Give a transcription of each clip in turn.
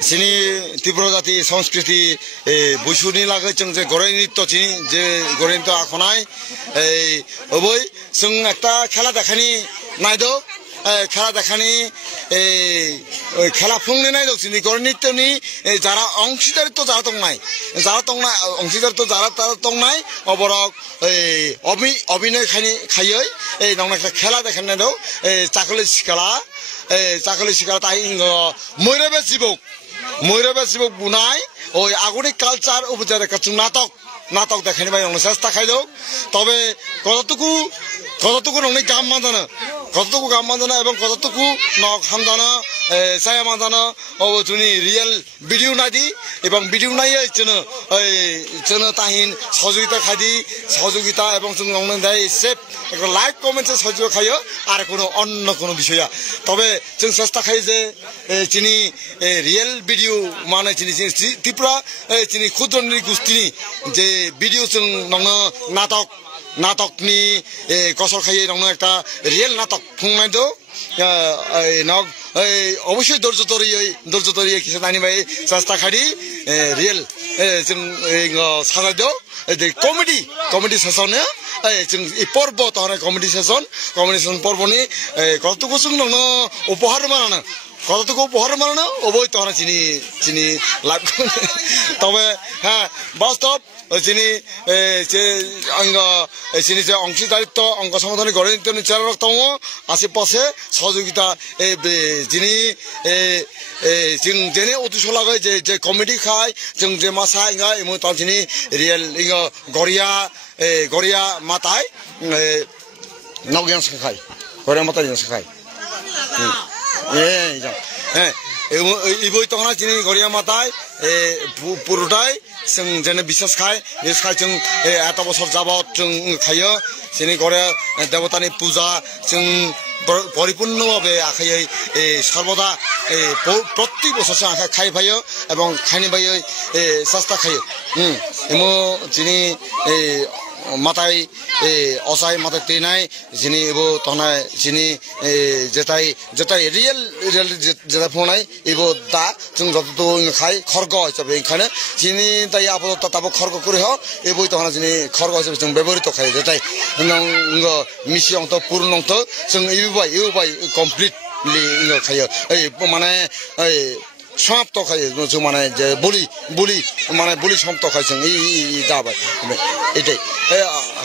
চিনি তীব্র জাতি সংস্কৃতি বৈশুনি লাগে जों যে গড়াই নৃত্য চিনি যে গড়াই নৃত্য আখনাই এই ওই जों একটা খেলা দেখানি নাইদো খেলা দেখানি এই খেলা ফুংনি নাইদো চিনি গড়াই নৃত্যনি যারা অংশীদারিত্ব যারা তংনাই অংশীদারিত্ব যারা তারা তংনাই অবরক অভিনয় খাইयै এই নং একটা খেলা দেখানি নাইদো চাকলি শিকালা তাই ময়ূরবে জীবক বুনাই ওই আগুনিক কালচার উপজাত একটা নাটক দেখানি ভাই চেষ্টা খাইদো তবে কতটুকু নংনি গাম মানজানো এবং কতটুকু নক হামজানো চায়া মানজানো ও তুমি রিয়েল ভিডিও নাইদি এবং ভিডিও নাইয়ে जोङो তাহিন সহযোগিতা এবং जों নংনি দাই সেফ একটা লাইভ কমেন্টে সহযোগ খাইयो আর অন্য কোনো বিষয়া তবে जों চেষ্টা খাই যে চিনি রিয়েল ভিডিও মানে চিনি ত্রিপুরা চিনি ক্ষুদ্র নৃগোষ্ঠীনি যে ভিডিও जों নংनो নাটকনি কসর খাইয়ে নংনো একটা রিয়েল নাটক ফুংনাইদো অবশ্যই ধৈর্য তরিয়ে কিছু নানি ভাই চেষ্টা খাড়ি রিয়েল जों সাজাইদো কমেডি সেশনে जों এই পর্ব তখন কমেডি সেশন পর্বনি কতটুকু जों নংनो উপহার মানানো ওই তখন চিনি লাভ তবে হ্যাঁ বাস্তব চিনি চিনি যে অংশীদারিত্ব অঙ্গ সংগঠনের গড়ে নিত্য নিচারক তম আশেপাশে সহযোগিতা যিনি जों जेने অতিশ লাগে যে কমেডি খাই जों যে মাসা ইঙ্গা এমন তখন চিনি রিয়েল ইঙ্গা গড়িয়া মাতাই নগিয়ান খাই গড়িয়া মাতাই খাই ইবই তখন চিনি গড়িয়া মাতাই পুরোটাই जों जेने বিশ্বাস খাই जों এত বছর যাবত जों খাইयो চিনি গড়িয়া দেবতানি পূজা जों পরিপূর্ণভাবে আখাই সর্বদা প্রতি বছর আখা খাই ভাইও এবং খাইনি ভাইও চেষ্টা খাইयो এমো চিনি মাথায় অসাই মাথায় তেনাই যিনি এব তনায় যিনি যেটাই রিয়েল যেটা ফোনাই এব দা जों যত খাই খর্গ হিসাবে এখানে যিনি তাই আপাতত তাবো খর্গ করে হোক এবই তখন যিনি খর্গ হিসাবে जों ব্যবহৃত খাই যেটাই মিশি অন্ত পূর্ণ অন্ত जों ইউবাই কমপ্লিটলি খাইयो এই মানে এই সমাপ্ত খাই जों মানে যে বলি সমাপ্ত খাই जों যাবাই এটাই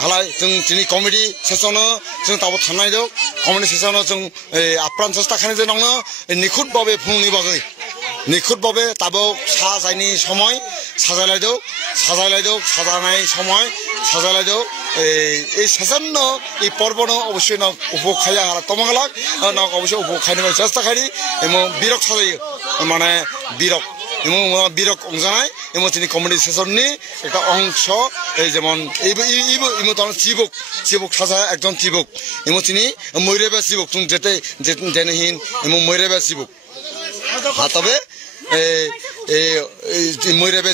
হালাই जों চিনি কমেডি সেশনে जों তাবো থানাই দো কমেডি সেশনে जों আপ্রাণ চেষ্টা খানি যে নংনো নিখুঁতভাবে ফুংনি বাগৈ নিখুঁতভাবে তাবো সাজাইনি সময় সাজাইলাইদো সাজানাই সময় সাজাইলাইদো এই সেশন এই পর্বন অবশ্যই নক উপভোগ খাইয়া হারা তমগালাক নক অবশ্যই উপভোগ খাইনি চেষ্টা খাই এবং বিরক সাজাইयो মানে বিরক অংশনাই এমন তিনি কমেডি সেশননি একটা অংশ এই যেমন ইমো তখন চিবক সাজায় একজন চিবক এমন তিনি ময়ূরেবা চিবক তুমি জেনেহীন এমন ময়ূরেবা চিবক তবে ময়ূরেবা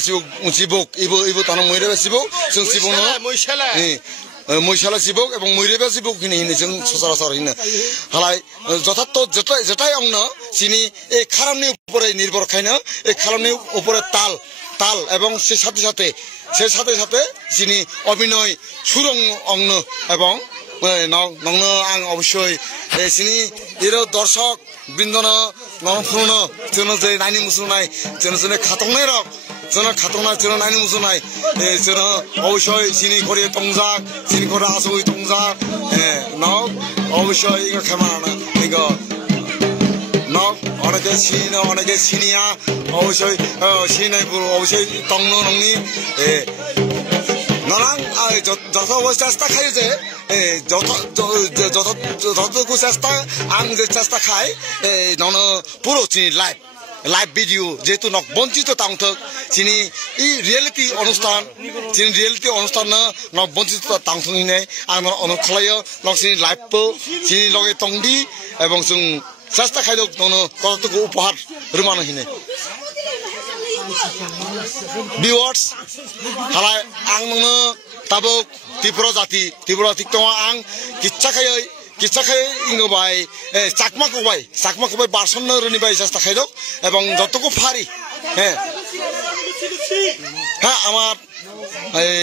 চিবক ইবো তখন ময়ূরেবা চিবক जों চিবক মৈশালা চিবক এবং ময়ূরেবা চিবক হিনে जों সচরাচর হিনে হালাই যথার্থ যেটাই অংন চিনি এই খারাপনি উপরে নির্ভর খাইনা এই খারাপনি উপরে তাল এবং সে সাথে সাথে চিনি অভিনয় সুরং অংন এবং নগ্ন আং অবশ্যই চিনি এর দর্শক বৃন্দন নরফুন যেন যে নাইনি মুসুনাই যেন খাতংনাই রক যেন খাতংনা যেন নাইনি মুসুনাই যেন অবশ্যই চিনি করে টংজাক চিনি করে আসই টংজাক নক অবশ্যই ইগো খামানা ইগো নক অনেকে চিনিয়া অবশ্যই চিনাই অবশ্যই টংন নংনি নানাং যত চেষ্টা খাই যে যতটুকু চেষ্টা আং যে চেষ্টা খাই নন পুরো চিনি লাইভ ভিডিও যেহেতু নক বঞ্চিত তাংথক চিনি ই রিয়েলিটি অনুষ্ঠান নক বঞ্চিত তাংথক হিনে আং অনুরোধ খালাयो নক চিনি লাইভ চিনি লগে টংদি এবং जों চেষ্টা খাইদো নন কতটুকু উপহার রুমানো হিনে viewers halai ang nungno tabuk Tripura Jati tong ang kitsakai ingobai chakma kobai barsanno roni bai chesta khaidok ebong jotoku phari হ্যাঁ হ্যাঁ আমার এই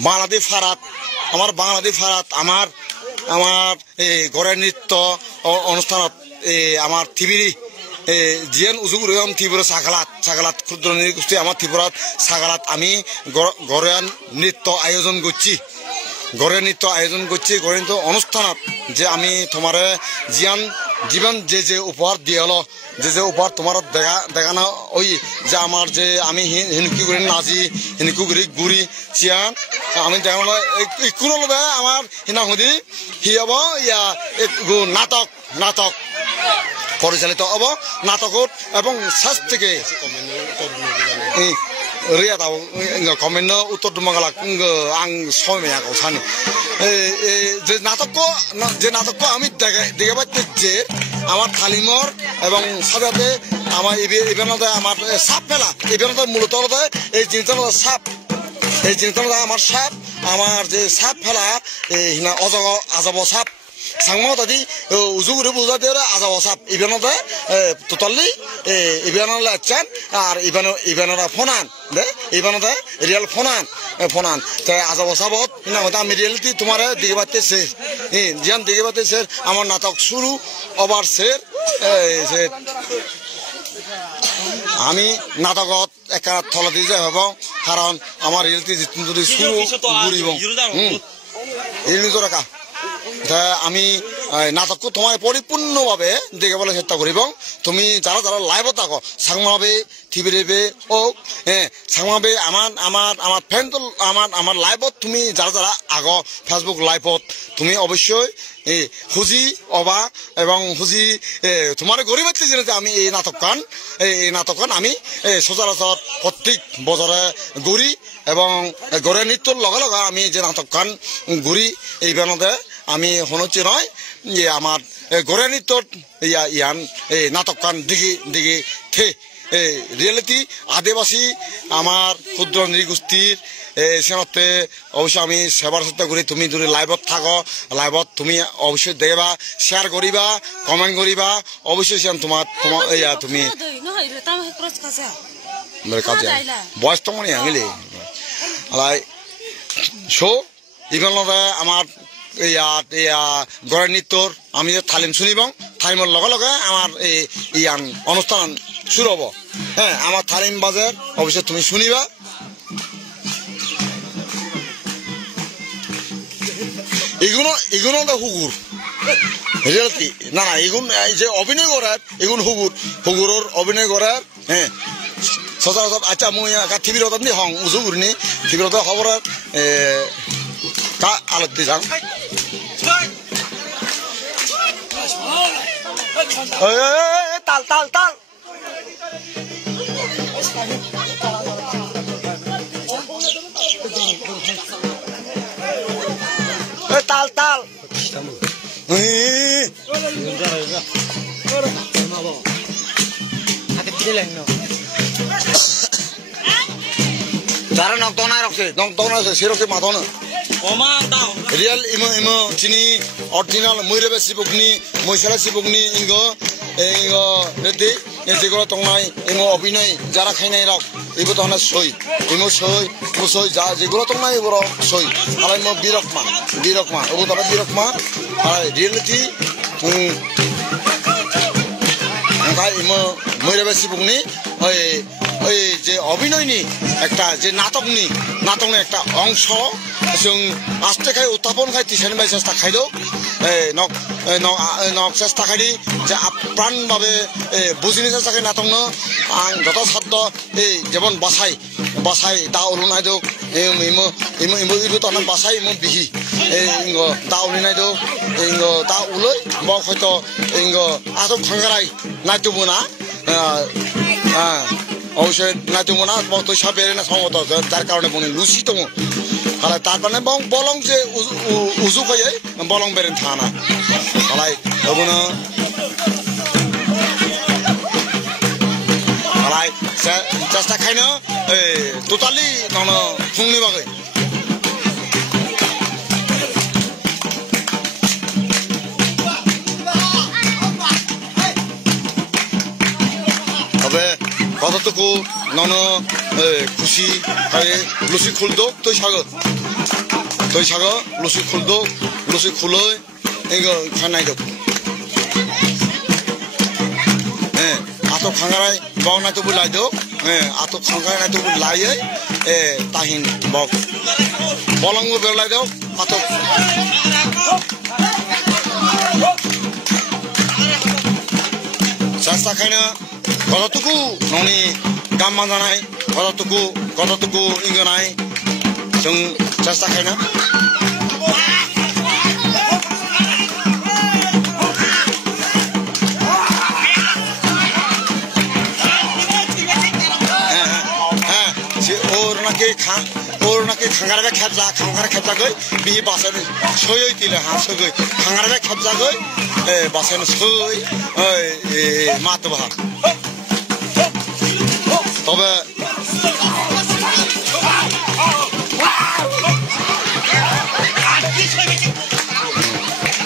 বাংলাদেশ ফারাত আমার এই ঘরের নৃত্য অনুষ্ঠানত আমার ত্রিপুরি জিয়ান উজুগুরম ত্রিপুরা সাগালাত ক্ষুদ্র নৃগোষ্ঠী আমার ত্রিপুরাত সাগালাত আমি ঘরের নৃত্য আয়োজন করছি ঘরের নৃত্য অনুষ্ঠানত যে আমি তোমার জীবন যে উপহার দিয়ে হলো যে উপহার তোমার দেখানো ওই যে আমার যে আমি হিনকি করে নাচি হিনকি করে ঘুরি চিয়ান আমি দেখানো কোনো আমার হিনা হুদি হি হব ইয়া নাটক পরিচালিত হব নাটকত এবং শেষ থেকে রিয়া দাও কমেন্ট উত্তর বাংলা আং সময়মায়াও সানি যে নাটক আমি দেখে পাচ্ছি যে আমার তালিমর এবং সাথে আমার ইভেন্টে আমার সাপ ফেলা ইভেন্টে মূলত এই জিনিসটা আমার সাপ আমার যে সাপ ফেলা আজাব সাপ সাংমা দাদি উজুগুরে বুঝা দিয়ে আজাব সাপ ইভেন্টে টোটালি ইভেন্ট আছেন আর ইভেন্টরা ফোনান দে ইভেন্টে রিয়েল ফোনান তাই আজাব সাপত আমি রিয়েলিটি তোমার দিকে পাচ্ছি জিয়ান দিকে পাচ্ছি আমার নাটক শুরু আবার শের আমি নাটকত একা থলা দিয়ে যাই হব কারণ আমার রিয়েলিটি যদি শুরু ঘুরিব এই নিজের একা আমি নাটক তোমার পরিপূর্ণভাবে দেখে বলে চেষ্টা করিব তুমি যারা লাইভ থাকো সাংমাবে টিভিবে ও সাংমাবে আমার ফ্যান আমার লাইভত তুমি যারা আগ ফেসবুক লাইভত তুমি অবশ্যই খুঁজি অবা এবং খুঁজি তোমার গরিব যে আমি এই নাটকান আমি সচরাচর প্রত্যেক বছরে ঘুরি এবং ঘরের নৃত্যর লগে লগে আমি যে নাটকান ঘুরি এই বেনতে আমি শুনছি নয় যে আমার ঘরের নৃত্যর ইয়ান এই নাটকান দিকে থে রিয়েলিটি আদিবাসী আমার ক্ষুদ্র নৃগোষ্ঠীর সেনতে অবশ্যই আমি সেবার চেষ্টা করি তুমি যদি লাইভত থাকো লাইভত তুমি অবশ্যই দেখবা শেয়ার করিবা কমেন্ট করিবা অবশ্যই তোমার তুমি কাজে বয়স তো মনে আঙিলে শো ইভেন্টে আমার ঘরের নৃত্যর আমি যে তালিম শুনিব তালিমের লগে লগে আমার এই অনুষ্ঠান শুরু হব হ্যাঁ আমার তালিম বাজার অবশ্যই তুমি শুনিবা এগুলো হুগুর রিয়েলিটি না এগুন যে অভিনয় করার এগুন হুগুরের অভিনয় করার হ্যাঁ সচরাচর আচ্ছা মুই টিভির কথা হং উজু করিনি টিভির খবরের কা আলোক দি যাং তাল যারা নকদনায় রাখছে সেরকম মাথা রিয়েল ইমো চিনি অরিজিনাল ময়ূরবে সিবকনি মৈশালা সিবকনি রেডি যেগুলো তোমার ইমো অভিনয় যারা খাইনাই রাখ এগুলো তখন সই ইমো সই যা যেগুলো তোমার এগুলো সই আর ইমো বিরকমা ওগুলো তারা বিরকমা আর রিয়েলিটি ইমো ময়ূরবে সিবকনি ওই যে অভিনয়নি একটা যে নাটকনি একটা অংশ जों आस्ते खाय उत्थापन खाय टिशन बाय চেষ্টা খাইদो नक চেষ্টা खायदि যে আপ্রাণ ভাবে বুঝিনি চেষ্টা খাই নাটকনো आं যত সাধ্য এই যেমন বাসাই দা উলুনাই দো ইমো তখন বাসাই ইমো বিহি দা উলিনাই দো দা উলই বক হয়তো আদব খাঙ্গারাই নাইতুবনা অবশ্যই নাইতুবনা বক সব বেরে না সমত যার কারণে বনি লুসি তো খালাই তারপরে বলং যে উজু খাই বলং বেরেন থানা খালাই ওগুলো খালাই চেষ্টা খাই না টোটালি নন ফুংনি বাকি তবে কতটুকু নন খুশি লুচি খুলদো তৈ সাগ লুচি খুলদো লুচি খুলই এগো খানাই দোক আতো খাঙ্গারাই বাও নাই তো বুলাই দোক আতো খাঙ্গারাই নাই তো বুলাই তাহিন বক বলঙ্গ বেলাই দোক আতো চেষ্টা খাইনা কতটুকু ননি গাম্মা জানাই কতটুকু ইঙ্গ নাই जों চেষ্টা খাইনা ওর নাকি খাঙ্গারে খেপজা গই বিহি বাসেন সই দিলে সই খাঙ্গারে খেপজা গই বাসেন সই মাত বাহা তবে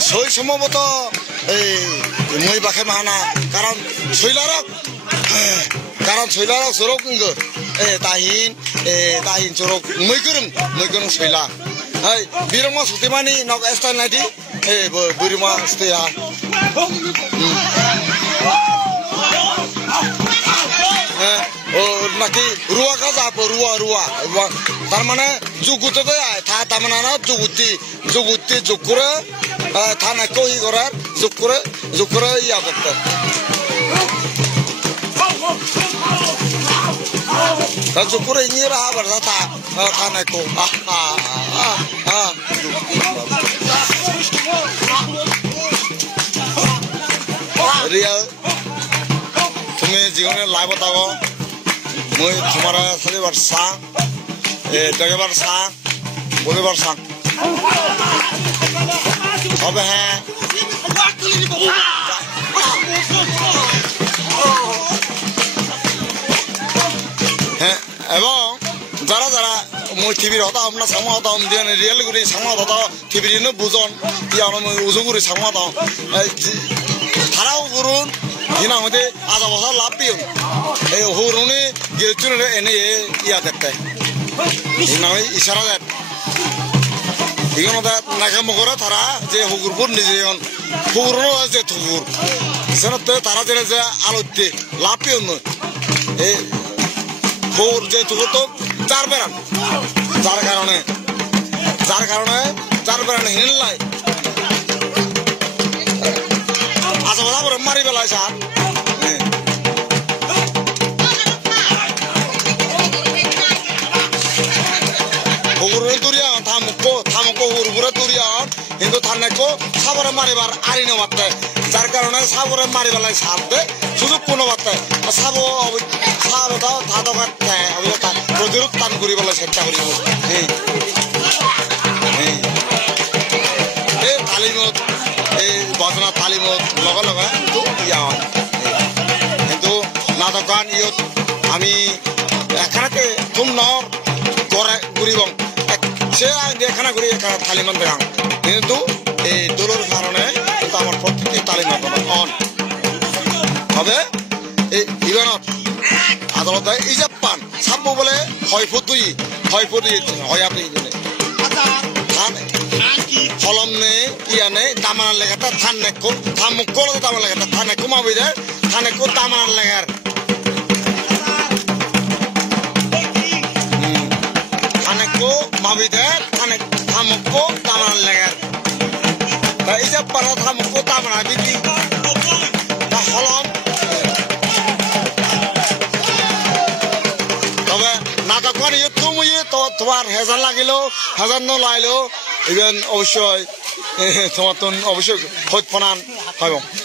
সই সম্ভবত মই বাখে মাহানা কারণ শৈলারক সরক তাহিন সরক মই শৈলা হাই বিরমা সুতিমানি নক এস্টাইল নাইদি বিরমা সুতিয়া নাকি রুয়া কাজ রুয়া তার মানে যুগুতে তার মানে না যুগুতি যোগ করে থানা কই করার যোগ করে ইয়া করতে যোগ করে ইয়ে রাহা বাড়া থানা কো রিয়াল তুমি জীবনে লাইভ থাকো মই তোমার শনিবার সাং দেবার সাং বলিবার সাং তবে হ্যাঁ এবং যারা মই টিভির হতা আপনার সামা হতা রিয়েল করে সামা হতা টিভির বুঝন ইয়ানো মই উজু করে সামা হতা তারাও করুন হিনা হতে আধা বছর লাভ পিও এই হরুনি গেলচুন এনে ইয়া দেখতে হিনা ইশারা দেয় ইগনতা নাকে মগরা তারা যে হুগুরপুর নিজে হুগুরনো যে থুগুর ইসানতে তারা যে আলোতে লাভ পিও নয় এই হুর যে থুগুর তো চার বেড়ান যার কারণে চার বেড়ান হিনলাই আচ্ছা কথা বলে মারি বেলায় স্যার হুগুরে তুরিয়া থামুকো হুগুরে তুরিয়া কিন্তু থানেকো সাবরে মারিবার আরিনো মারতে যার কারণে সাবরে মারি বেলায় সারতে সুযোগ কোনো মারতে সাবটা ধাতো কাটতে প্রতিরোধ টান করি বলে চেষ্টা করিব এই তালিমত এই বজনা তালিমত লগে ইয়া হয় কিন্তু নাটকান ইয়ত আমি এখানে তুম নর করে ঘুরিব সে এখানে ঘুরি এখানে তালিমান দেখাং কিন্তু এই দোলের কারণে কিন্তু আমার প্রত্যেকটি তালিমান অন হবে এই ইভেনত আদালতে ইজাব পান সাব্য বলে 6 ফুট 2 হয় আপনি ফলম নেই ইয়া নেই দামানার লেখাটা থান নেকো থামুকো দামার লেখাটা থানেকো মাবি দেয় থানেকো দামানার লেখার থানেকো মাবি দেয় থামুকো দামানার লেখার এই যে পারা থামুকো দামানা বিধি ফলম তবে নাটক তুমি তো তোমার হেজার লাগিল হেজার নলাইলো ইভেন অবশ্যই তোমার তো অবশ্যই খোঁজ ফোনান হয়